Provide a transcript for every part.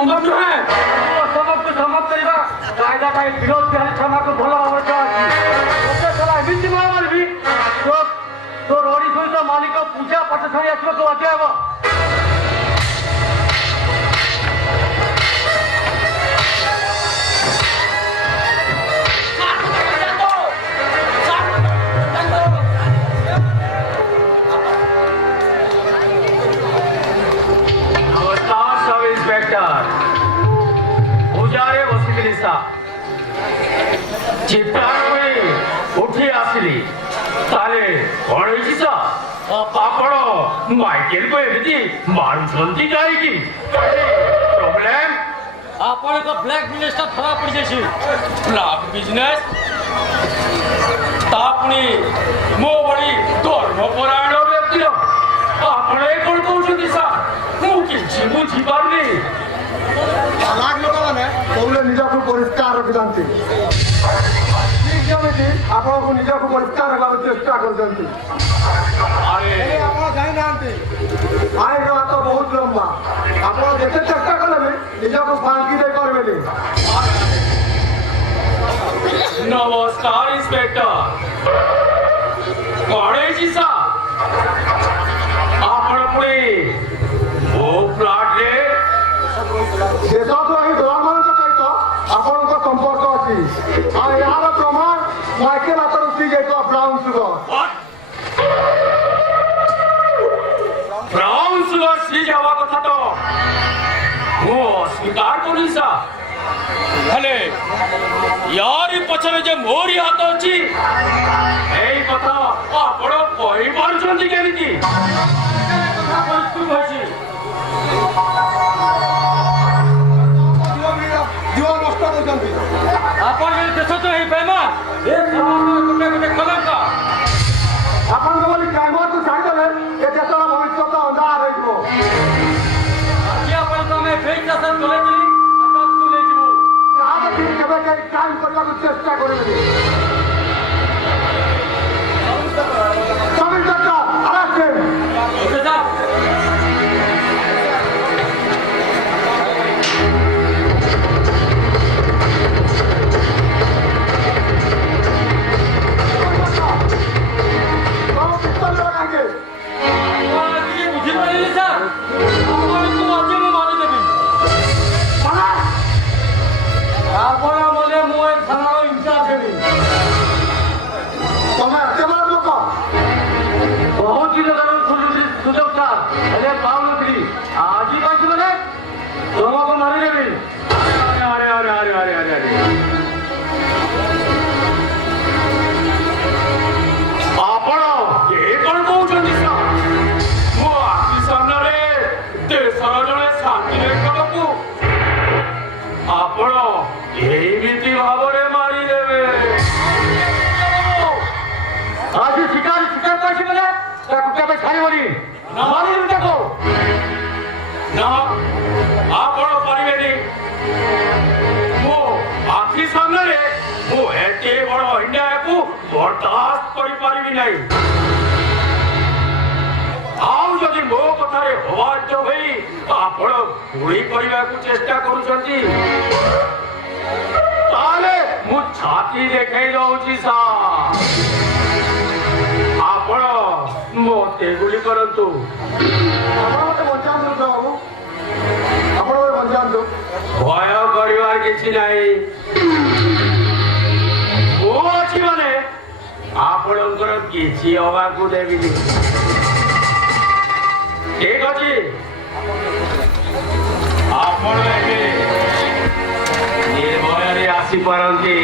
संभव नुहे सबको समाप्त करवा कायदा का विरोध बिहार क्षमा को भल भाव एमती मारबी तो रड़ी सहित मालिक पूजा पाठ छाड़ी आसवा तो बाध्य हे उठी आसली ताले आपण माइकेल को एमती मारुछंती काहेकि प्रॉब्लम आपण का ब्लैक बिजनेस धरा पड़ जाइए ब्लैक बिजनेस तापुनी मो बड़ी धर्मपरायण व्यक्ति आपण ए कोन कहउछंती सा मु किछि बुझी पारनी लाग लोक माने कोले निजको परिष्कार रखि जानती आपको निजको परिष्कार रखा चेष्टा कर आएगा तो बहुत लंबा आप जिते चेष्टा करेंगे निजको फांकी दे करबे नमस्कार इंस्पेक्टर कौन जी सा आपण पुणी ओ फ्लैट रे देश तो ही दलाल मान सहित आपण संपर्क अच्छी आ यार प्रमाण माइकेल हाथ उठी जाए ब्राउन सुगर ब्राउन सुगर सी जावा कथा तो मु स्वीकार करी सा हेले यार पछरे जे मोरी हाथ अछि एई कथा आपण कहि पारुछंती केमिति प्रस्तुत होछि जीवन नष्ट करछंती आपण जे देश तो हे बेमा ए समाज में गोटे कलंक आपण को बोली ड्राइवर को छाड़ देले ए देशर भविष्य तो अंधार रहिबो आज आपण तो मैं फेक शासन कले छी आज स्कूल जीवो आज दिन केबे के काम करबा को चेष्टा करबे सब इंस्पेक्टर अरेस्ट ओके साहब बर्दाश्त कर पारिबी नहीं आउ जदि मो कथारे अबाध्य होई आपण गुली करबा को चेष्टा करूछंती ताले मु छाती देखाई दउची सा आपण मोते गुली करंतु आपण बचान दो बाबू आपण बचान दो भय करिवार किछि नाही ओ अछि माने आपणकर किछि हवा को देबिनी ठीक अछि आपण एके निर्भय रे आसी परंती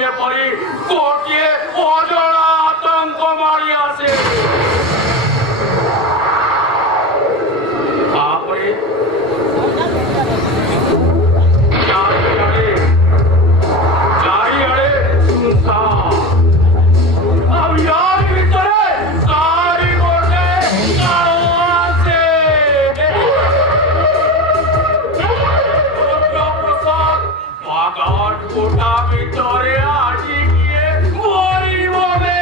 ଯେପରି ଗୋଟିଏ ଅଜଣା ଆତଙ୍କ ମାଡ଼ି ଆସେ। ତାପରେ ଚାରିଆଡ଼େ ସୁନସାନ। ଆଉ ୟାରି ଭିତରେ ତାରି ଗୋଟେ କାଳ ଆସେ। ପ୍ରସାଦ ବାଗାନ ଗୋଟା ଭିତରେ ଆସିକିଏ ମରିବ ବେ।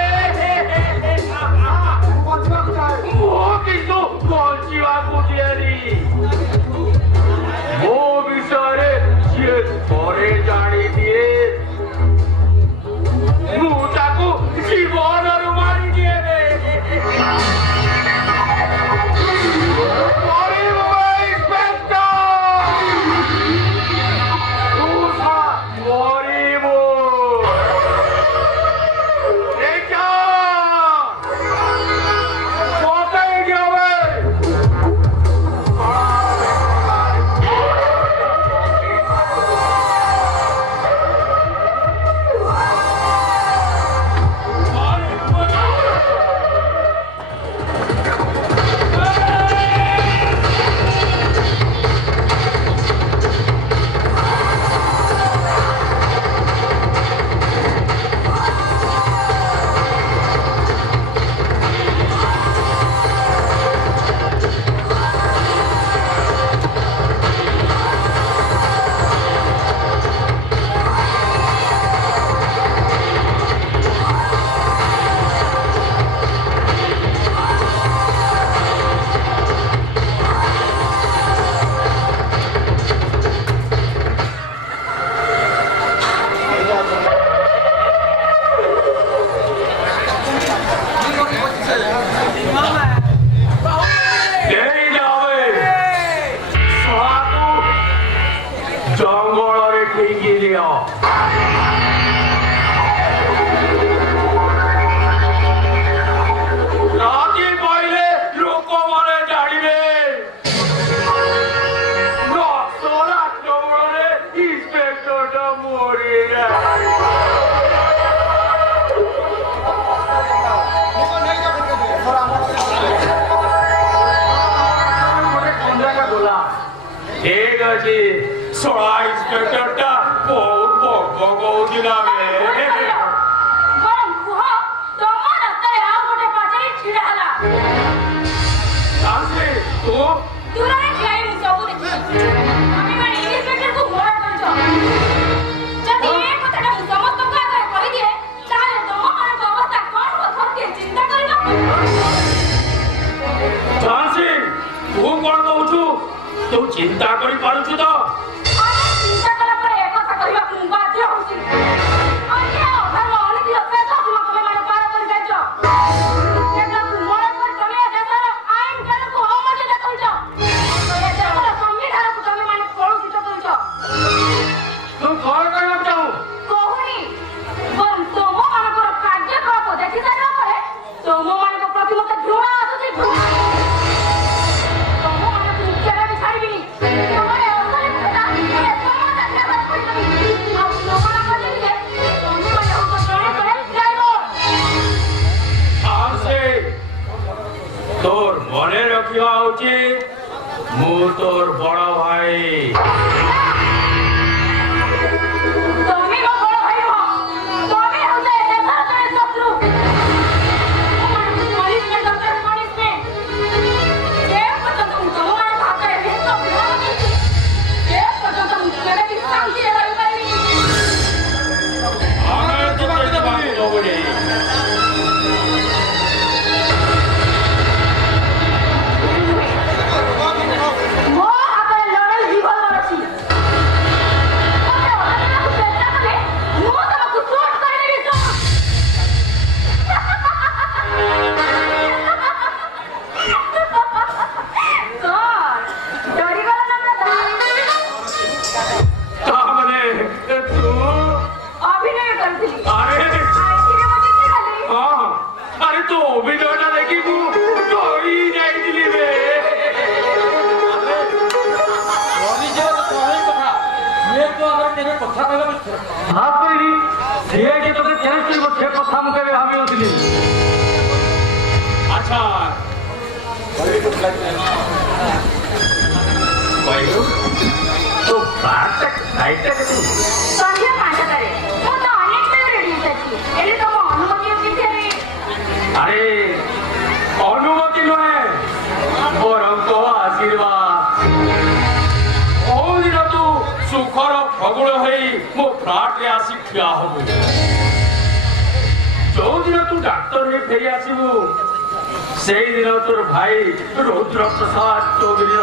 ବଞ୍ଚିବାକୁ ଚାହେଁ ମୁଁ କିନ୍ତୁ ବଞ୍ଚିବାକୁ ଦିଏନି। ମୋ ବିଷୟରେ ଯିଏ ଥରେ ଜାଣିଦିଏ ମୁଁ ତାକୁ ଜୀବନରୁ ମାରିଦିଏ। ମରିବ ଇନ୍ସପେକ୍ଟର, ତୁ ମରିବ। ଜଙ୍ଗଲରେ ଫିଙ୍ଗି ଦିଅ। ରାତି ପାଇଲେ ଲୋକମାନେ ଜାଣିବେ ନକ୍ସଲ ଆକ୍ରମଣରେ ଇନ୍ସପେକ୍ଟରଟା ମରିଗଲା। ঠিক ଅଛି ଶଳା ଇନ୍ସପେକ୍ଟରଟା ବହୁତ ବକ କହୁଥିଲା। ତୁ କଣ କହୁଛୁ? ତୁ ଚିନ୍ତା କରିପାରୁଛୁ ତ? ଚିନ୍ତା କଲା ପରେ ଏକଥା କହିବାକୁ ମୁଁ ବାଧ୍ୟ ହଉଛି। ଅନ୍ୟ ଅଧର୍ମ ଅନୀତି ଅତ୍ୟାଚାର ତୁମେ ମାନେ ପାର କରିଯାଇଛ। ତୁମର କରି ତମେ ଏ ଦେଶର ଆଇନ କାନୁନକୁ ଅମର୍ଯ୍ୟାଦା କରିଛ। ଏ ଦେଶର ସମ୍ବିଧାନକୁ ତମେ ମାନେ କଳୁଷିତ କରିଛ। ତୁ କଣ କହିବାକୁ ଚାହୁଁ? କହୁନି ବରଂ ତମମାନଙ୍କର କାର୍ଯ୍ୟକଳାପ ଦେଖି ସାରିବା ପରେ ତମମାନଙ୍କ ପ୍ରତି ମୋତେ ଘୃଣା ଆସୁଛି। ତମମାନଙ୍କୁ ମୁଁ କେବେ ବି ଛାଡ଼ିବିନି। ତମର ଏ ଅସଲି କଥା ଏ ସମାଜ ଆଗରେ କହିଦେବି। ଆଉ ତମମାନଙ୍କ ଯେମିତିରେ ତମେମାନେ ହଉଛ ଜଣେ ଜଣେ ଡ୍ରାଇଭର। ଆସେ তোর মনে রাখিবা উচিত মু তোর বড় ভাই। ତମେ ମୋ ବଡ଼ ଭାଇ ନୁହଁ। ତମେ ହଉଛ ଏ ଦେଶର ଜଣେ ଶତ୍ରୁ। ତମମାନଙ୍କୁ punishment ଦରକାର, punishment। ଯେ ପର୍ଯ୍ୟନ୍ତ ମୁଁ ତମମାନଙ୍କ ହାତରେ ଭେଷ ଗ୍ରହଣ କରିଛି, ସେ ପର୍ଯ୍ୟନ୍ତ ମୁଁ କେବେ ବି ଶାନ୍ତିରେ ରହିପାରିବିନି। ଆମେ ଯିବାକୁ ଦେବୁନି। ମୋ କଥା କହିବାକୁ ଭାବ କରିବି ସିଏ ଯେ ତୋତେ ଚ୍ୟାଲେଞ୍ଜ କରିବ ସେ କଥା ମୁଁ କେବେ ଭାବିନଥିଲି। ଆଚ୍ଛା କହିଲୁ ତୋ ବାରଟା ଖାଇଟା କେତେ ସନ୍ଧ୍ୟା 5টাରେ ମୁଁ ତ ଅନେକ ଟାଇମ୍ ରେଡି ହେଇସାରିଛି ହେଲେ ତମ ଅନୁମତି ଅଛି ଫେରେ ଆରେ ଅନୁମତି ନୁହେଁ ବରଂ ତୋ ଆଶୀର୍ବାଦ। କୋଉଦିନ ତୁ ସୁଖର ଫଗୁଳ ହେଇ ମୋ ଫ୍ଲାଟରେ ଆସି ଠିଆ ହବୁ, ଯୋଉଦିନ ତୁ ଡାକ୍ତର ହେଇ ଫେରି ଆସିବୁ ସେଇଦିନ ତୋର ଭାଇ ରୁଦ୍ର ପ୍ରସାଦ ଚୌଧୁରୀର